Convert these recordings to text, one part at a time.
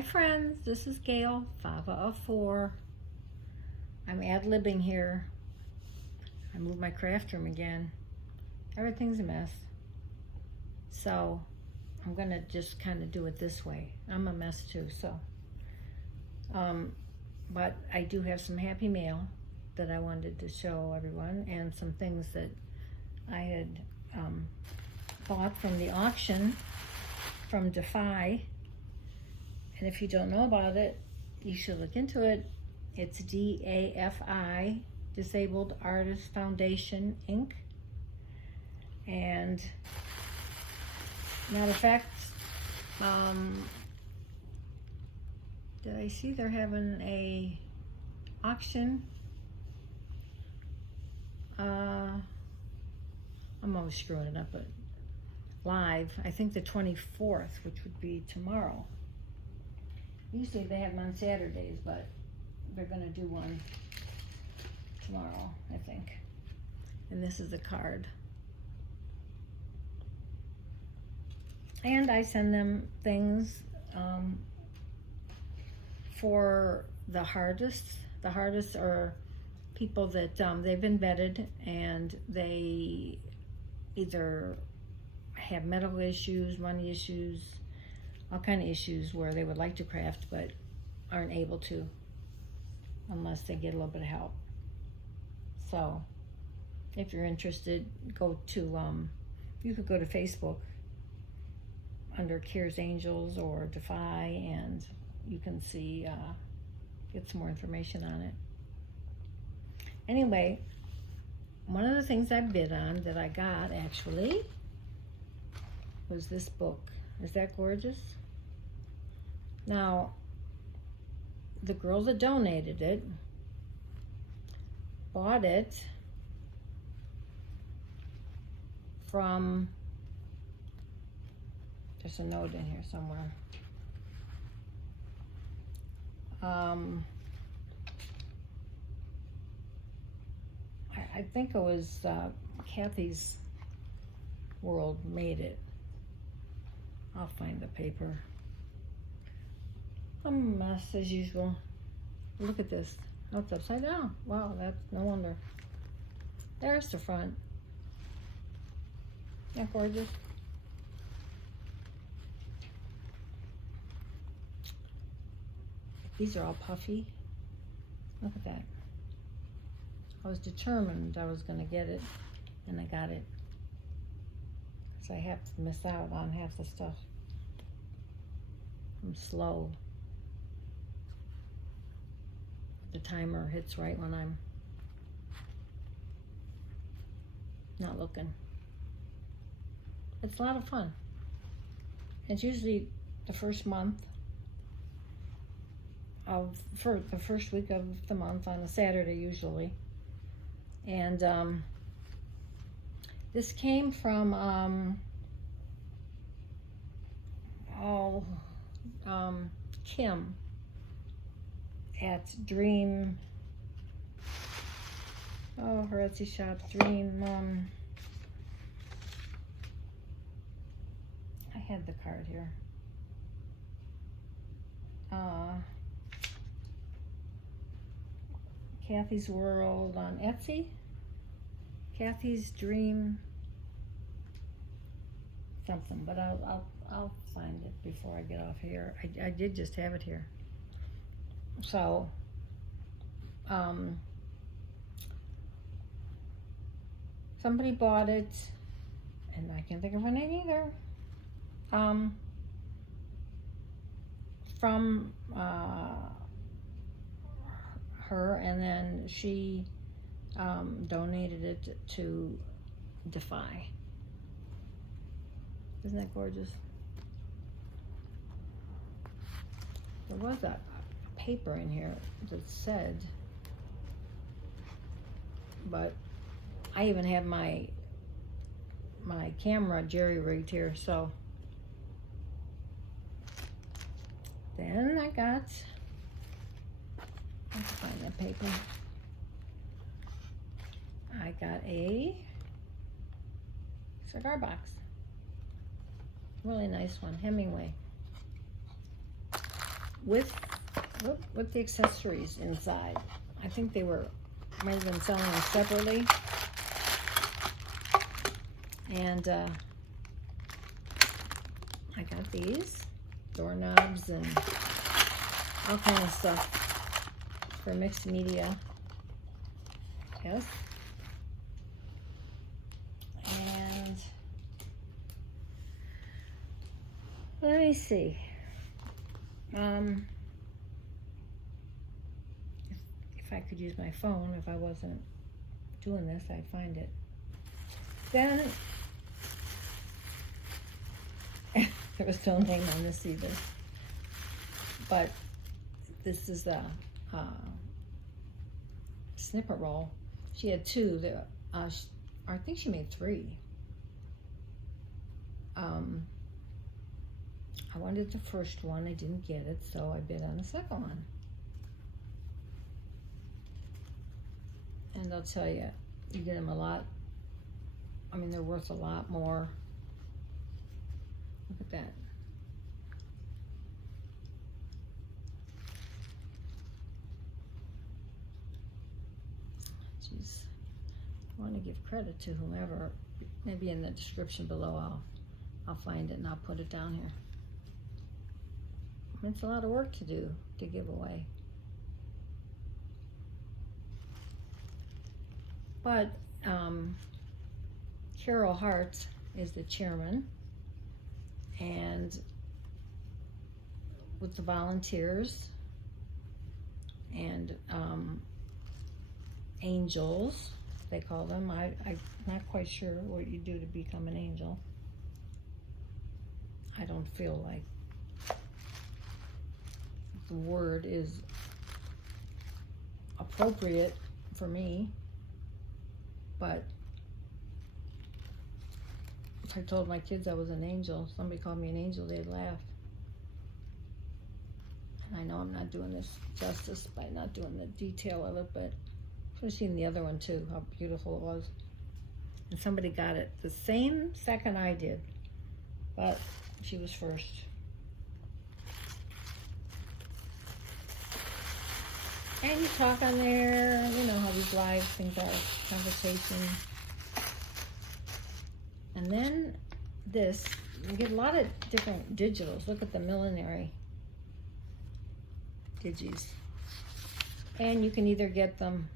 Hi friends, this is Gail, Fava of 4. I'm ad-libbing here. I moved my craft room again. Everything's a mess. So I'm gonna just kind of do it this way. I'm a mess too, so. But I do have some happy mail that I wanted to show everyone, and some things that I had bought from the auction from Defy. And if you don't know about it, you should look into it. It's DAFI, Disabled Artists Foundation, Inc. And matter of fact, did I see they're having a auction? I'm always screwing it up, but live, I think the 24th, which would be tomorrow. Usually they have them on Saturdays, but they're gonna do one tomorrow, I think. And this is the card. And I send them things for the hardest. The hardest are people that they've been vetted and they either have medical issues, money issues, all kind of issues where they would like to craft but aren't able to unless they get a little bit of help. So if you're interested, go to you could go to Facebook under Cares Angels or Defy, and you can see get some more information on it. Anyway, one of the things I bid on that I got actually was this book. Is that gorgeous? Now, the girl that donated it bought it from, there's a note in here somewhere. I think it was Kathy's World made it. I'll find the paper. I'm a mess as usual. Look at this. Oh, it's upside down. Wow, that's no wonder. There's the front. Isn't that gorgeous? These are all puffy. Look at that. I was determined I was going to get it, and I got it. So I have to miss out on half the stuff. I'm slow. The timer hits right when I'm not looking. It's a lot of fun. It's usually the first month for the first week of the month on a Saturday usually. And this came from Kim at Dream, her Etsy shop, Dream, I had the card here. Kathy's World on Etsy. Kathy's Dream something, but I'll find it before I get off here. I did just have it here. So somebody bought it, and I can't think of her name either. From her, and then she donated it to Defy. Isn't that gorgeous? There was a paper in here that said, but I even have my camera jerry-rigged here, so. Then I got, I have to find that paper. I got a cigar box. Really nice one, Hemingway. with the accessories inside. I think they might have been selling them separately. And I got these doorknobs and all kind of stuff for mixed media. Yes. And let me see. If I could use my phone, if I wasn't doing this, I'd find it. Then there was no name on this either, but this is the snipper roll. She had two. I think she made three. I wanted the first one. I didn't get it, so I bid on the second one. And I'll tell you, you get them a lot. I mean, they're worth a lot more. Look at that. Jeez. I want to give credit to whomever. Maybe in the description below I'll find it and I'll put it down here. It's a lot of work to do to give away. But Carol Hart is the chairman, and with the volunteers and angels, they call them. I'm not quite sure what you do to become an angel. I don't feel like the word is appropriate for me, but if I told my kids I was an angel, somebody called me an angel, they'd laugh. And I know I'm not doing this justice by not doing the detail of it, but I've seen the other one too, how beautiful it was. And somebody got it the same second I did, but she was first. And you talk on there, you know how these live things are, conversation. And then this, you get a lot of different digitals. Look at the millinery digis. And you can either get them,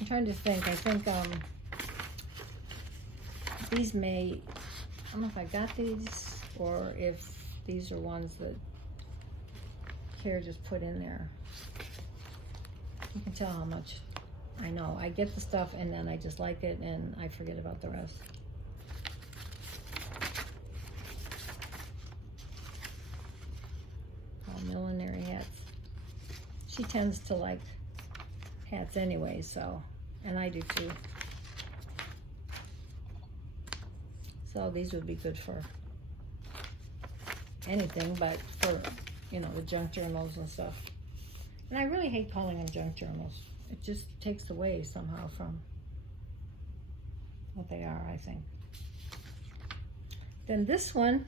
I'm trying to think, I think these may, I don't know if I got these or if these are ones that Kara just put in there. You can tell how much I know. I get the stuff and then I just like it and I forget about the rest. All millinery hats. She tends to like hats anyway, so, and I do too. So these would be good for anything, but for, you know, the junk journals and stuff. And I really hate calling them junk journals. It just takes away somehow from what they are, I think. Then this one,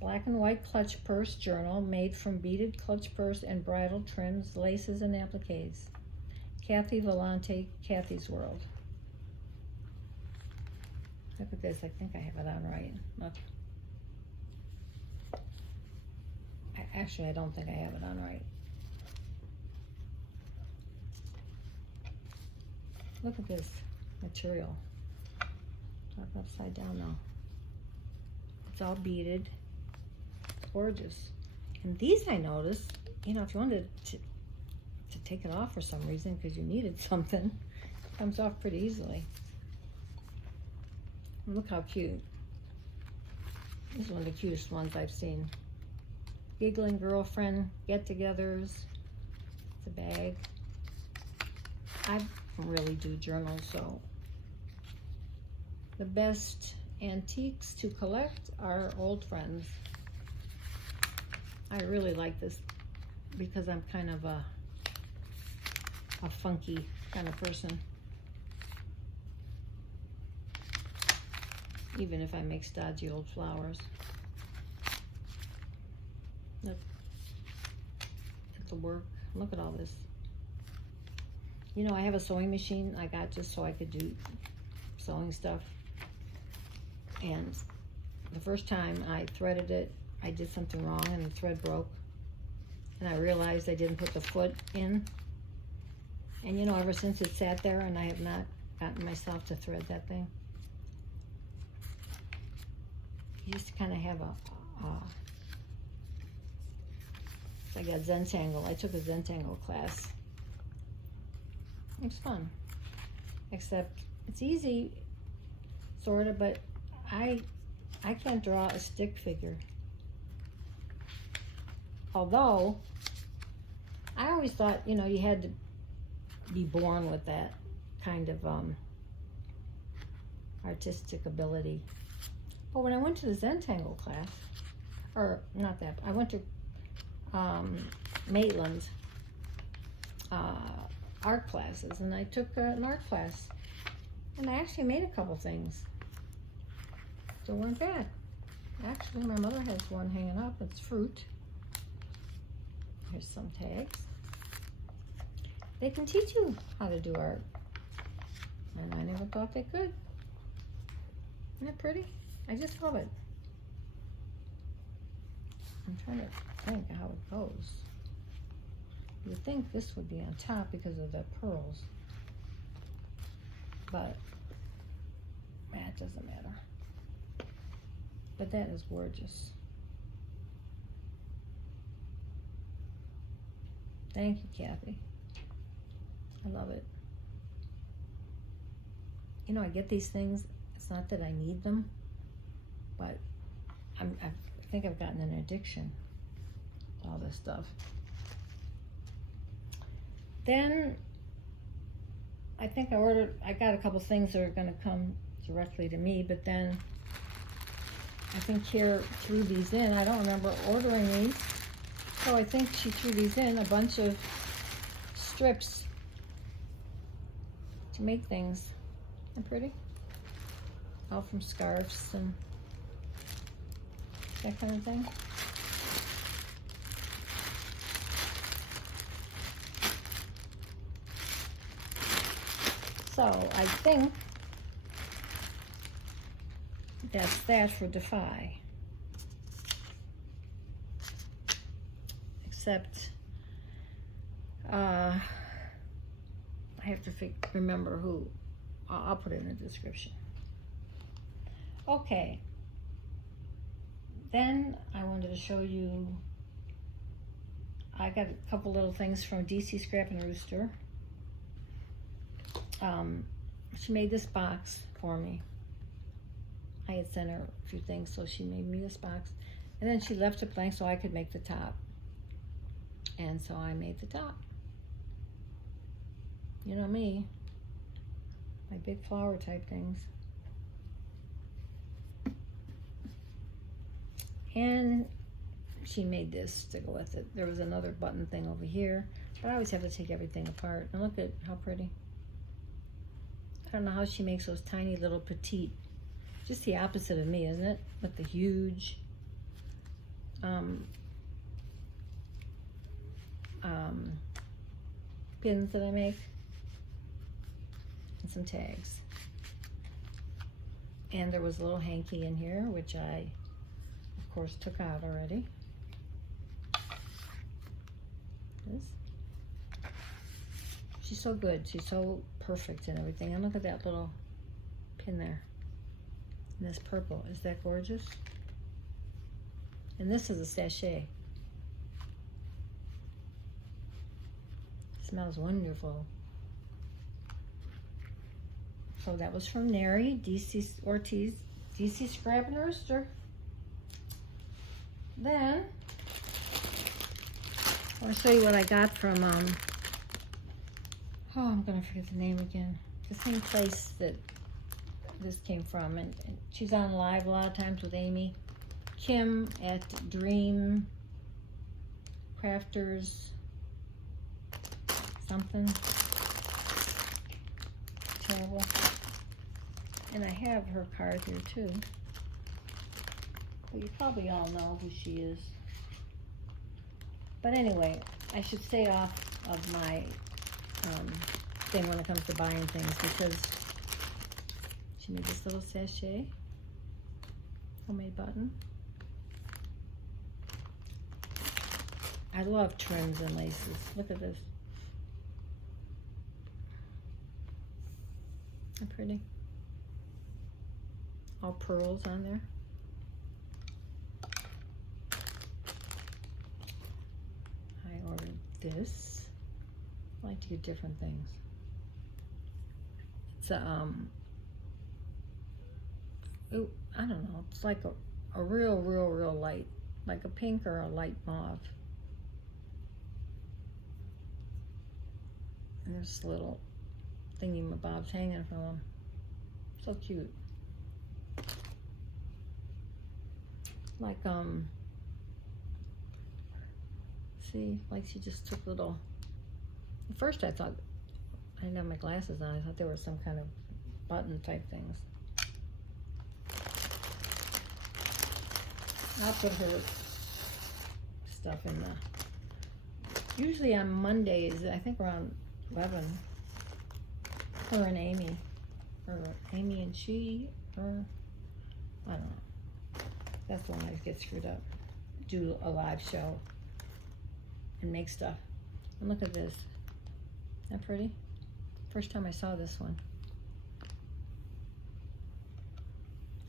black and white clutch purse journal made from beaded clutch purse and bridle trims, laces, and appliques. Kathy Volante, Kathy's World. Look at this, I think I have it on right. Look. Actually, I don't think I have it on right. Look at this material. Top upside down now. It's all beaded. Gorgeous. And these I noticed, you know, if you wanted to take it off for some reason because you needed something, it comes off pretty easily. And look how cute. This is one of the cutest ones I've seen. Giggling girlfriend get-togethers. It's a bag. I don't really do journals, so the best antiques to collect are old friends. I really like this because I'm kind of a funky kind of person. Even if I make stodgy old flowers. Look. to work. Look at all this. You know, I have a sewing machine I got just so I could do sewing stuff. And the first time I threaded it, I did something wrong and the thread broke. And I realized I didn't put the foot in. And you know, ever since it sat there and I have not gotten myself to thread that thing. You used to kind of have I got Zentangle. I took a Zentangle class. It's fun. Except it's easy, sort of, but I can't draw a stick figure. Although, I always thought, you know, you had to be born with that kind of artistic ability. But when I went to the Zentangle class, or not that, I went to Maitland's art classes, and I took an art class, and I actually made a couple things. So weren't bad. Actually, my mother has one hanging up. It's fruit. Here's some tags. They can teach you how to do art, and I never thought they could. Isn't that pretty? I just love it. I'm trying to think how it goes. You would think this would be on top because of the pearls, but it doesn't matter. But that is gorgeous. Thank you, Kathy. I love it. You know, I get these things. It's not that I need them, but I think I've gotten an addiction to all this stuff. Then I think I got a couple things that are going to come directly to me, but then I think here threw these in. I don't remember ordering these. So I think she threw these in, a bunch of strips to make things. Isn't that pretty? All from scarves and that kind of thing. So I think that's that for Defy. Except I have to remember who. I'll put it in the description. Okay. Then I wanted to show you, I got a couple little things from DC Scrap and Rooster. She made this box for me. I had sent her a few things, so she made me this box. And then she left it blank so I could make the top. And so I made the top. You know me, my big flower type things. And she made this to go with it. There was another button thing over here, but I always have to take everything apart. And look at how pretty. I don't know how she makes those tiny little petite, just the opposite of me, isn't it? With the huge pins that I make, and some tags. And there was a little hanky in here, which I, of course, took out already. This. She's so good. She's so perfect and everything. And look at that little pin there. And this purple. Is that gorgeous? And this is a sachet. Smells wonderful. So that was from Neri, DC Ortiz, DC Scrap and Rooster. Then I want to show you what I got from oh, I'm gonna forget the name again. The same place that this came from, and she's on live a lot of times with Amy Kim at Dream Crafters something. Terrible. And I have her card here too. But you probably all know who she is. But anyway, I should stay off of my thing when it comes to buying things, because she made this little sachet, homemade button. I love trims and laces. Look at this. How pretty. All pearls on there. I ordered this. I like to get different things. It's a, I don't know, it's like a real light, like a pink or a light mauve. And there's little thingy-mabobs hanging from them. So cute. Like, see, like she just took little, at first I thought, I didn't have my glasses on, I thought they were some kind of button type things. I'll put her stuff in the, usually on Mondays, I think around 11, her and Amy, or Amy and she, or, I don't know. That's the one I get screwed up. Do a live show and make stuff. And look at this. Isn't that pretty? First time I saw this one.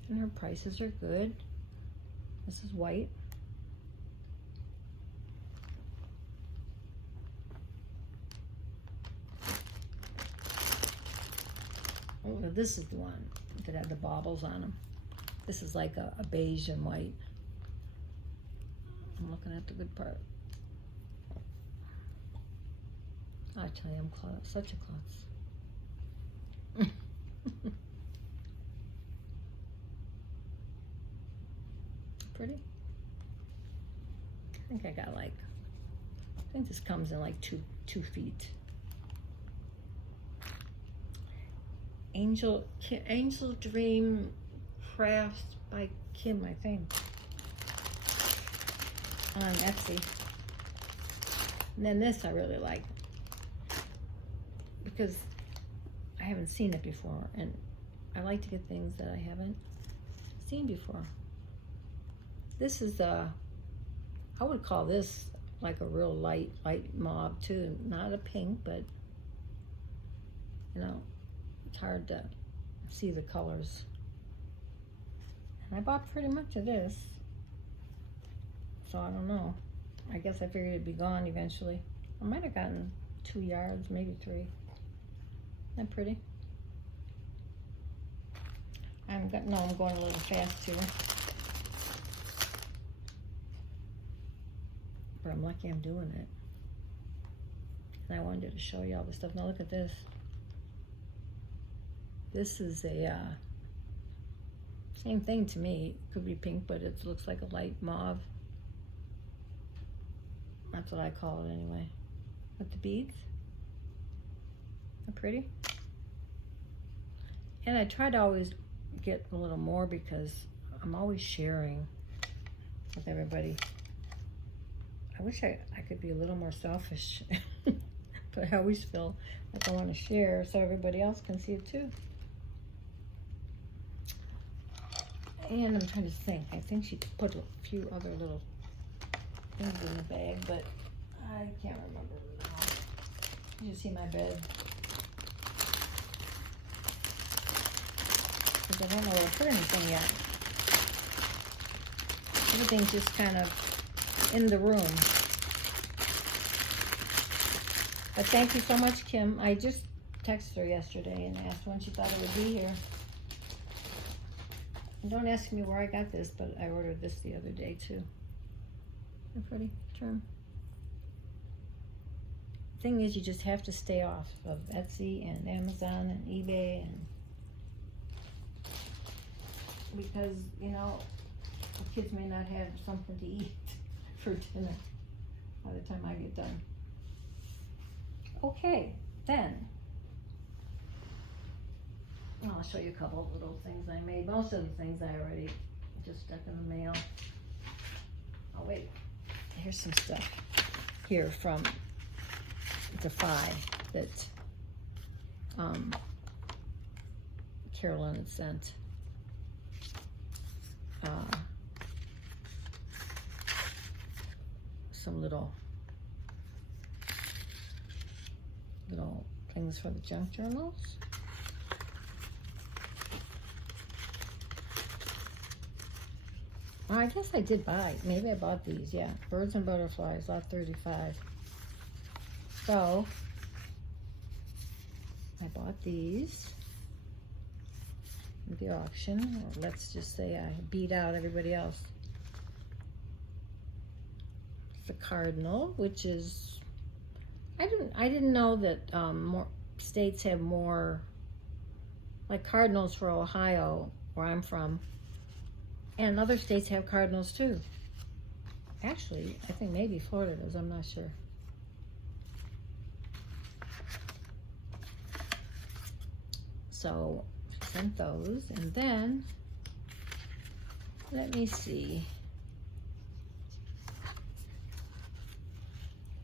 And her prices are good. This is white. Oh, this is the one that had the baubles on them. This is like a beige and white. I'm looking at the good part. I tell you, I'm such a klutz. Pretty. I think I got like, I think this comes in like two feet. Angel Dream Crafts by Kim, I think, on Etsy. And then this I really like, because I haven't seen it before, and I like to get things that I haven't seen before. This is I would call this like a real light mauve too. Not a pink, but you know, it's hard to see the colors. And I bought pretty much of this, so I don't know. I guess I figured it'd be gone eventually. I might have gotten 2 yards, maybe 3. Isn't that pretty? I'm going a little fast here. But I'm lucky I'm doing it. And I wanted to show you all the stuff. Now look at this. This is a same thing to me. It could be pink, but it looks like a light mauve. That's what I call it anyway. With the beads. They're pretty. And I try to always get a little more because I'm always sharing with everybody. I wish I could be a little more selfish, but I always feel like I want to share so everybody else can see it too. And I'm trying to think. I think she put a few other little things in the bag, but I can't remember now. You see my bed. Because I don't know where I put anything yet. Everything's just kind of in the room. But thank you so much, Kim. I just texted her yesterday and asked when she thought it would be here. And don't ask me where I got this, but I ordered this the other day too. They're pretty trim. Thing is, you just have to stay off of Etsy and Amazon and eBay, and because you know the kids may not have something to eat for dinner by the time I get done. Okay, then I'll show you a couple of little things I made. Most of the things I already just stuck in the mail. Oh wait, here's some stuff. here from Defy that Carolyn had sent. Some little things for the junk journals. Oh, I guess I did buy. Maybe I bought these. Yeah, Birds and Butterflies, lot 35. So I bought these at the auction. Or let's just say I beat out everybody else. The Cardinal, which is, I didn't know that more states have more, like cardinals for Ohio, where I'm from, and other states have cardinals too. Actually, I think maybe Florida does, I'm not sure. So I sent those, and then let me see.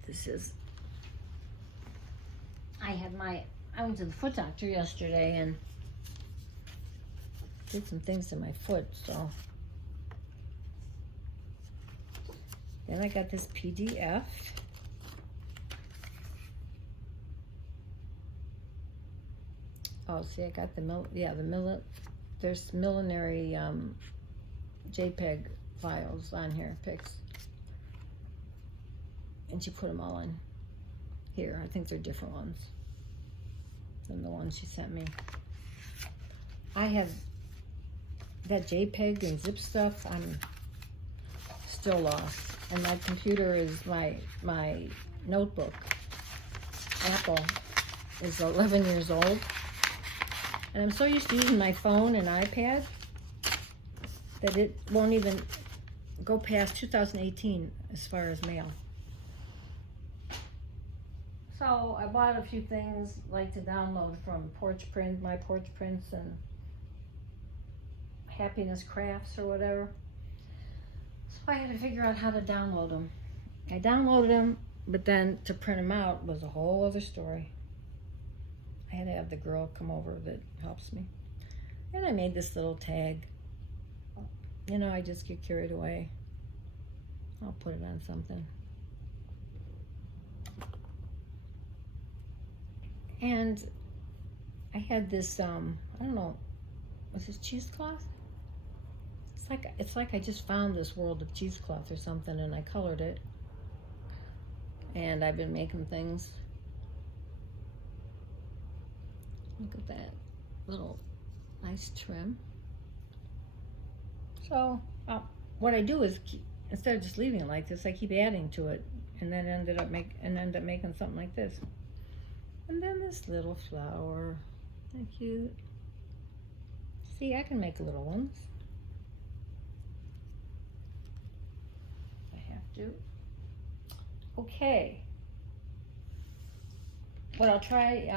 This is, I went to the foot doctor yesterday and did some things to my foot, so. Then I got this PDF. Oh, see, I got there's millinery JPEG files on here, pics. And she put them all in here. I think they're different ones than the ones she sent me. I have that JPEG and zip stuff. I'm still lost. And my computer is my notebook. Apple is 11 years old. And I'm so used to using my phone and iPad that it won't even go past 2018 as far as mail. So I bought a few things like to download from My Porch Prints and Happiness Crafts or whatever. So I had to figure out how to download them. I downloaded them, but then to print them out was a whole other story. I had to have the girl come over that helps me. And I made this little tag. You know, I just get carried away. I'll put it on something. And I had this, I don't know, was this cheesecloth? It's like I just found this world of cheesecloth or something, and I colored it. And I've been making things. Look at that little nice trim. So what I do is instead of just leaving it like this, I keep adding to it, and then end up making something like this. And then this little flower, isn't that cute? See, I can make little ones. I have to. Okay. What I'll try,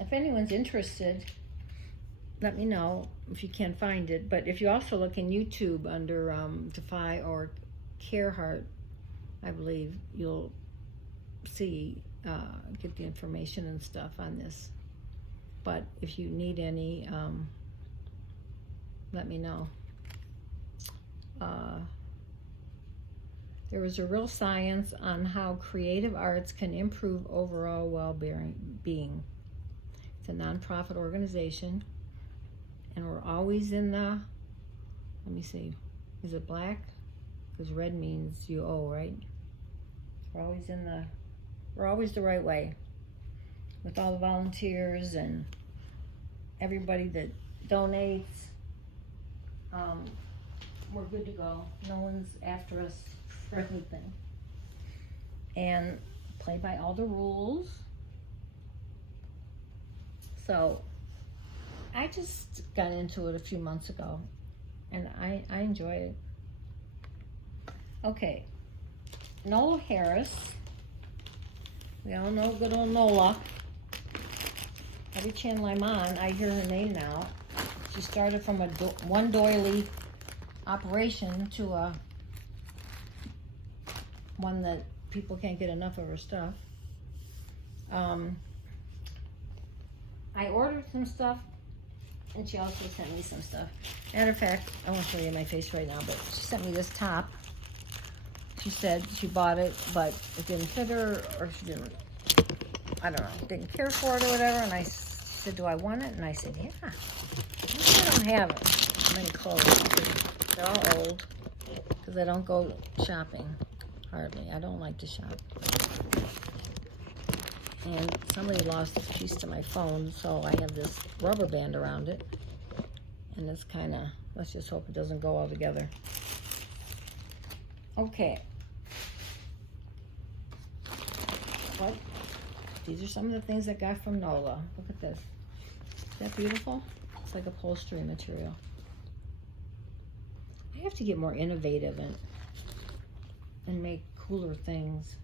if anyone's interested, let me know if you can't find it. But if you also look in YouTube under Defy or Carehart, I believe you'll see, get the information and stuff on this. But if you need any, let me know. There was a real science on how creative arts can improve overall well-being. It's a nonprofit organization, and we're always in the, let me see, is it black? Because red means you owe, right? We're always the right way with all the volunteers and everybody that donates. We're good to go. No one's after us for anything. And play by all the rules. So I just got into it a few months ago, and I enjoy it. Okay, Nola Harris. We all know good old Nola. Every channel I'm on, I hear her name now. She started from a one doily operation to a one that people can't get enough of her stuff. I ordered some stuff, and she also sent me some stuff. Matter of fact, I won't show you my face right now, but she sent me this top. She said she bought it, but it didn't fit her, or she didn't, I don't know, didn't care for it or whatever. And I said, do I want it? And I said, yeah. I don't have many clothes. They're all old, because I don't go shopping, hardly. I don't like to shop. And somebody lost a piece to my phone, so I have this rubber band around it. And it's kind of, let's just hope it doesn't go all together. Okay. What? These are some of the things I got from Nola. Look at this. Is that beautiful? It's like upholstery material. I have to get more innovative and make cooler things.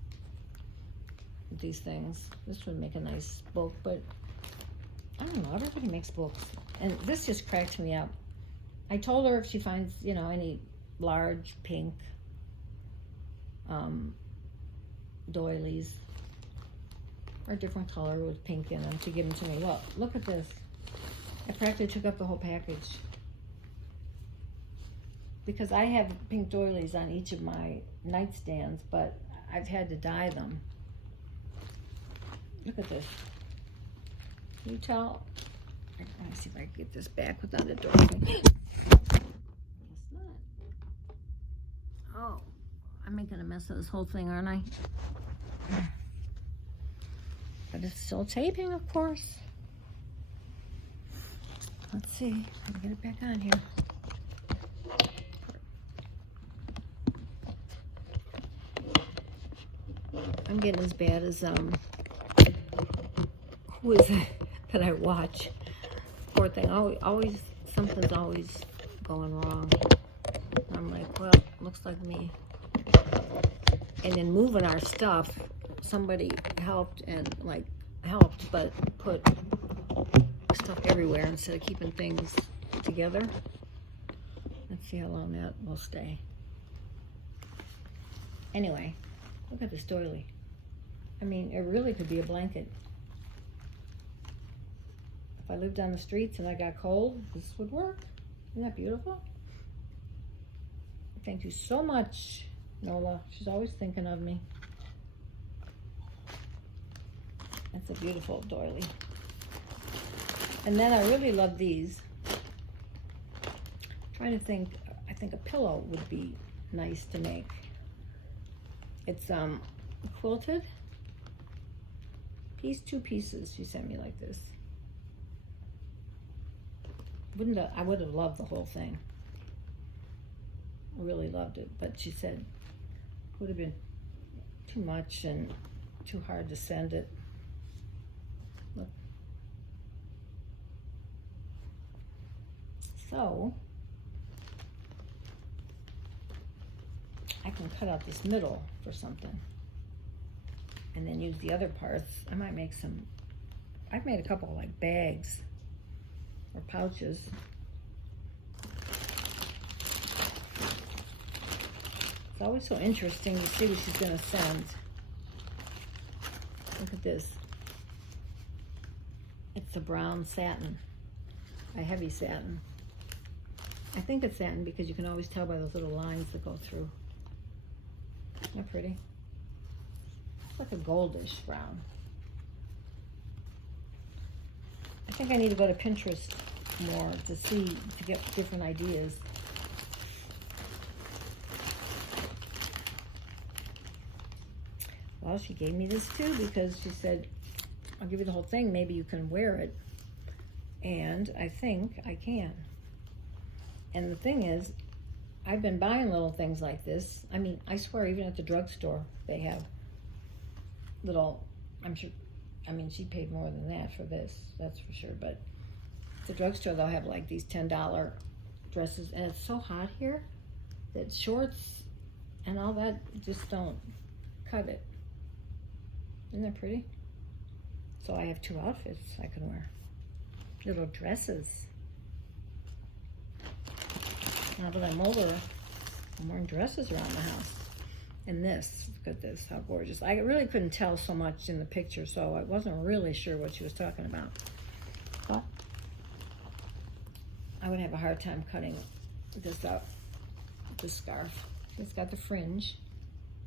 These things. This would make a nice book, but I don't know, everybody makes books. And this just cracked me up. I told her if she finds, you know, any large pink doilies or a different color with pink in them to give them to me. Well, look at this. I practically took up the whole package. Because I have pink doilies on each of my nightstands, but I've had to dye them. Look at this. Can you tell? Let me see if I can get this back without the door thing. It's not. Oh, I'm making a mess of this whole thing, aren't I? But it's still taping, of course. Let's see. Let me get it back on here. I'm getting as bad as who is it that I watch? Poor thing. Always something's always going wrong. I'm like, well, looks like me. And in moving our stuff, somebody helped but put stuff everywhere instead of keeping things together. Let's see how long that will stay. Anyway, look at this doily. I mean, it really could be a blanket. If I lived on the streets and I got cold, this would work. Isn't that beautiful? Thank you so much, Nola. She's always thinking of me. That's a beautiful doily. And then I really love these. I'm trying to think, I think a pillow would be nice to make. It's quilted. Two pieces she sent me like this. I would have loved the whole thing. I really loved it, but she said it would have been too much and too hard to send it. Look. So I can cut out this middle for something and then use the other parts. I might make some, I've made a couple of like bags or pouches. It's always so interesting to see what she's gonna send. Look at this. It's a brown satin, a heavy satin. I think it's satin because you can always tell by those little lines that go through. Isn't that pretty? It's like a goldish brown. I think I need to go to Pinterest more to get different ideas. Well, she gave me this too because she said, I'll give you the whole thing, maybe you can wear it. And I think I can. And the thing is, I've been buying little things like this. I mean, I swear, even at the drugstore, they have little, I'm sure, I mean, she paid more than that for this, that's for sure. But at the drugstore, they'll have like these $10 dresses. And it's so hot here that shorts and all that just don't cut it. Isn't that pretty? So I have two outfits I can wear. Little dresses. Now that I'm older, I'm wearing dresses around the house. And this, look at this, how gorgeous. I really couldn't tell so much in the picture, so I wasn't really sure what she was talking about. But I would have a hard time cutting this out, this scarf. It's got the fringe.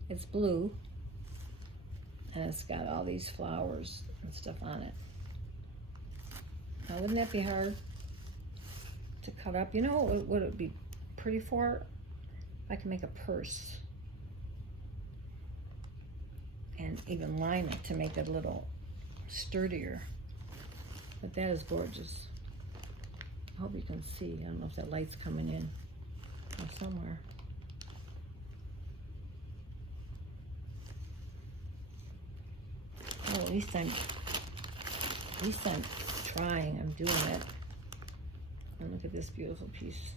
It's blue. And it's got all these flowers and stuff on it. Now, wouldn't that be hard to cut up? You know what would it be pretty for? I can make a purse. And even line it to make it a little sturdier. But that is gorgeous. I hope you can see. I don't know if that light's coming in from somewhere. Oh, at least I'm trying. I'm doing it. And look at this beautiful piece.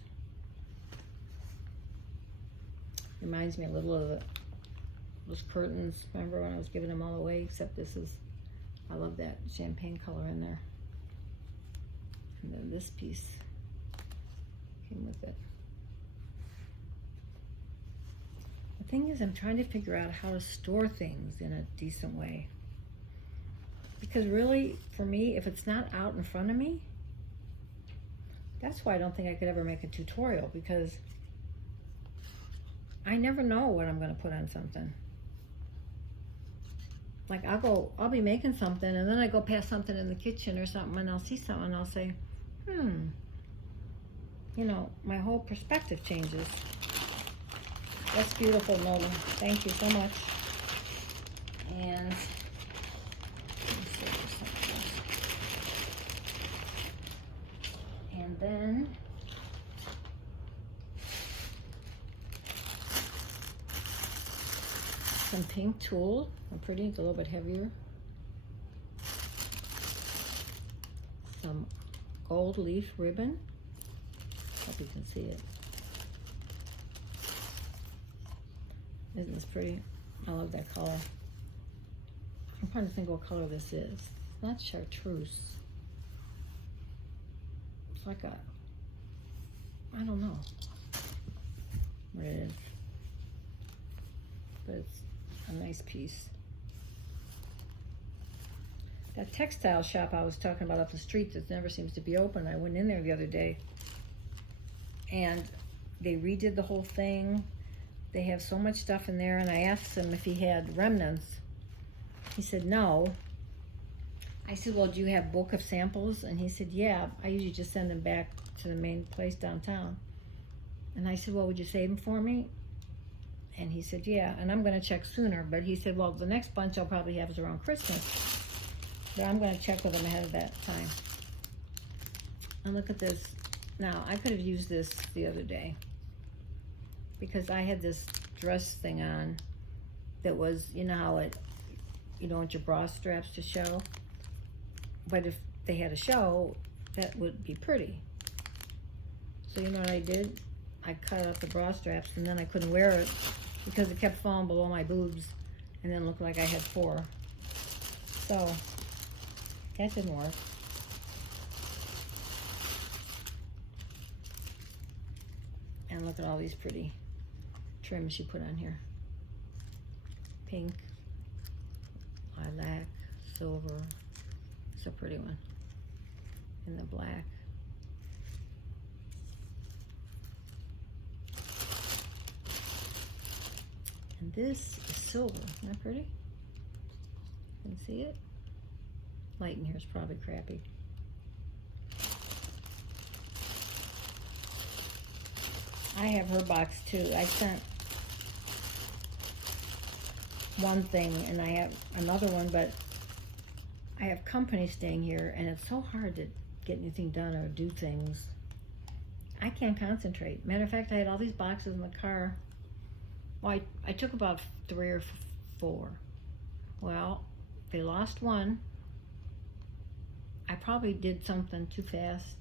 Reminds me a little of those curtains. Remember when I was giving them all away? Except this is, I love that champagne color in there. And then this piece came with it. The thing is, I'm trying to figure out how to store things in a decent way. Because really, for me, if it's not out in front of me, that's why I don't think I could ever make a tutorial, because I never know what I'm going to put on something. Like I'll be making something, and then I go past something in the kitchen or something, and I'll see something, and I'll say, you know, my whole perspective changes. That's beautiful, Nola. Thank you so much. And let me see, there's something else. And then some pink tulle. Pretty, it's a little bit heavier. Some gold leaf ribbon. Hope you can see it. Isn't this pretty? I love that color. I'm trying to think what color this is. It's not chartreuse. It's like a, I don't know what it is. But it's a nice piece. That textile shop I was talking about up the street that never seems to be open, I went in there the other day and they redid the whole thing. They have so much stuff in there, and I asked him if he had remnants. He said no. I said, well, do you have bulk of samples? And he said, yeah, I usually just send them back to the main place downtown. And I said, well, would you save them for me? And he said, yeah, and I'm going to check sooner. But he said, well, the next bunch I'll probably have is around Christmas. But I'm going to check with him ahead of that time. And look at this. Now, I could have used this the other day, because I had this dress thing on that was, you know how you don't want your bra straps to show? But if they had a show, that would be pretty. So you know what I did? I cut out the bra straps, and then I couldn't wear it because it kept falling below my boobs, and then it looked like I had 4. So that didn't work. And look at all these pretty trims she put on here. Pink, lilac, silver. It's a pretty one. And the black. And this is silver. Isn't that pretty? Can you see it? Light in here is probably crappy. I have her box too. I sent one thing and I have another one, but I have company staying here and it's so hard to get anything done or do things. I can't concentrate. Matter of fact, I had all these boxes in the car. Well, I took about 3 or 4. Well, they lost one. I probably did something too fast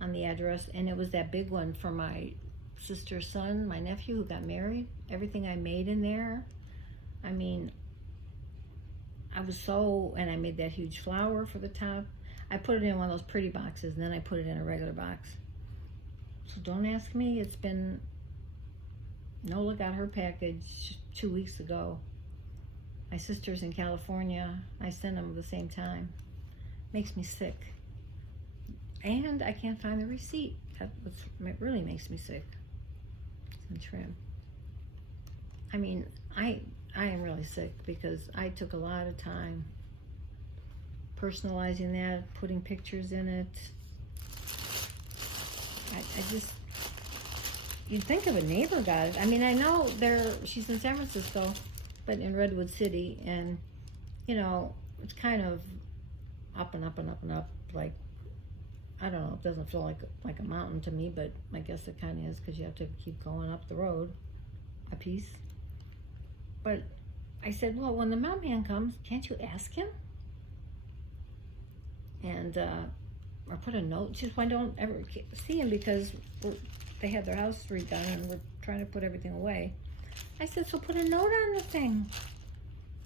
on the address, and it was that big one for my sister's son, my nephew, who got married. Everything I made in there. I mean, and I made that huge flower for the top. I put it in one of those pretty boxes, and then I put it in a regular box. So don't ask me. It's been Nola got her package 2 weeks ago. My sister's in California. I sent them at the same time. Makes me sick. And I can't find the receipt. That really makes me sick. Some trim. I mean, I am really sick because I took a lot of time personalizing that, putting pictures in it. I just, you'd think of a neighbor got it. I mean, I know she's in San Francisco, but in Redwood City, and you know, it's kind of up and up and up and up. Like, I don't know, it doesn't feel like a mountain to me, but I guess it kind of is because you have to keep going up the road a piece. But I said, well, when the mailman comes, can't you ask him? And or put a note. Just why don't ever see him, because they had their house redone and we're trying to put everything away. I said, so put a note on the thing.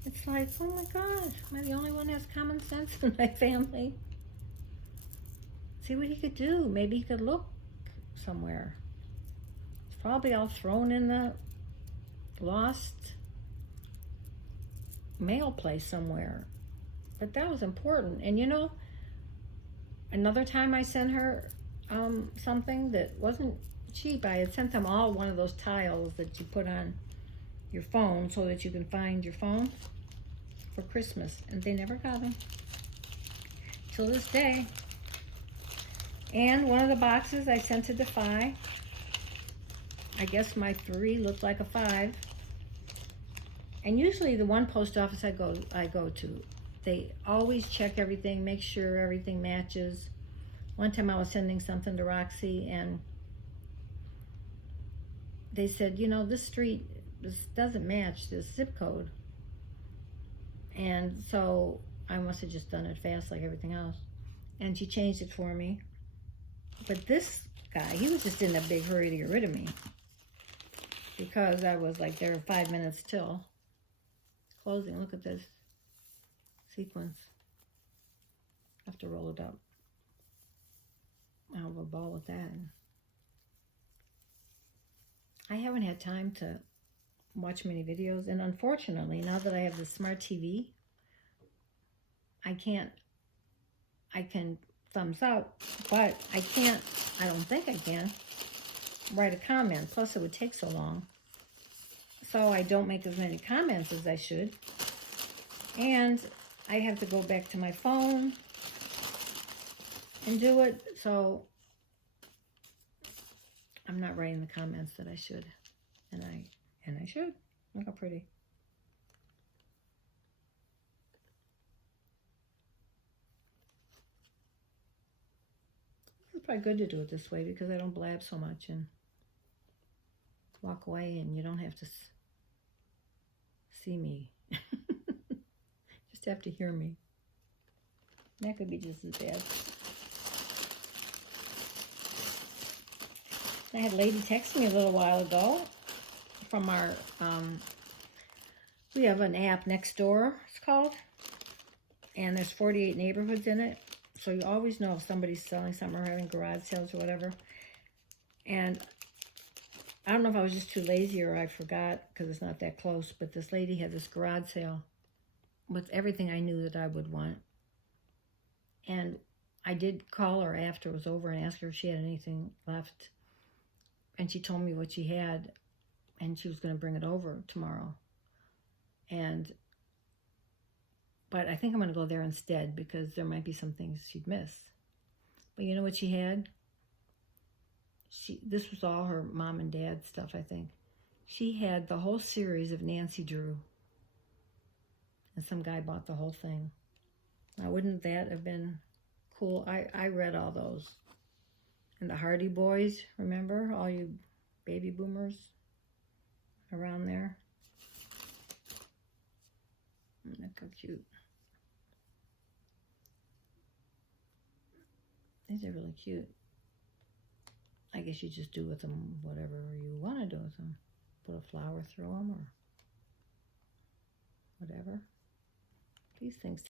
It's like, oh my God, am I the only one that has common sense in my family? See what he could do. Maybe he could look somewhere. It's probably all thrown in the lost mail place somewhere. But that was important. And you know, another time I sent her something that wasn't cheap. I had sent them all one of those tiles that you put on your phone so that you can find your phone for Christmas, and they never got them till this day. And one of the boxes I sent to Defy. I guess my 3 looked like a 5. And usually the one post office I go to, they always check everything, make sure everything matches. One time I was sending something to Roxy, and they said, you know, this doesn't match this zip code. And so I must have just done it fast like everything else. And she changed it for me. But this guy, he was just in a big hurry to get rid of me, because I was like there 5 minutes till closing. Look at this sequence. I have to roll it up. I'll have a ball with that. I haven't had time to watch many videos, and unfortunately, now that I have the smart TV, I can thumbs up, but I don't think I can write a comment. Plus, it would take so long. So I don't make as many comments as I should. And I have to go back to my phone and do it. So I'm not writing the comments that I should. And I should. Look how pretty. It's probably good to do it this way because I don't blab so much and walk away, and you don't have to see me. Just have to hear me. That could be just as bad. I had a lady text me a little while ago from our, we have an app, Next Door, it's called, and there's 48 neighborhoods in it, so you always know if somebody's selling something or having garage sales or whatever. And I don't know if I was just too lazy or I forgot because it's not that close, but this lady had this garage sale with everything I knew that I would want. And I did call her after it was over and ask her if she had anything left. And she told me what she had, and she was going to bring it over tomorrow. But I think I'm going to go there instead because there might be some things she'd miss. But you know what she had? This was all her mom and dad stuff, I think. She had the whole series of Nancy Drew. And some guy bought the whole thing. Now, wouldn't that have been cool? I read all those. And the Hardy Boys, remember? All you baby boomers around there. Look how cute. These are really cute. I guess you just do with them whatever you want to do with them. Put a flower through them or whatever. These things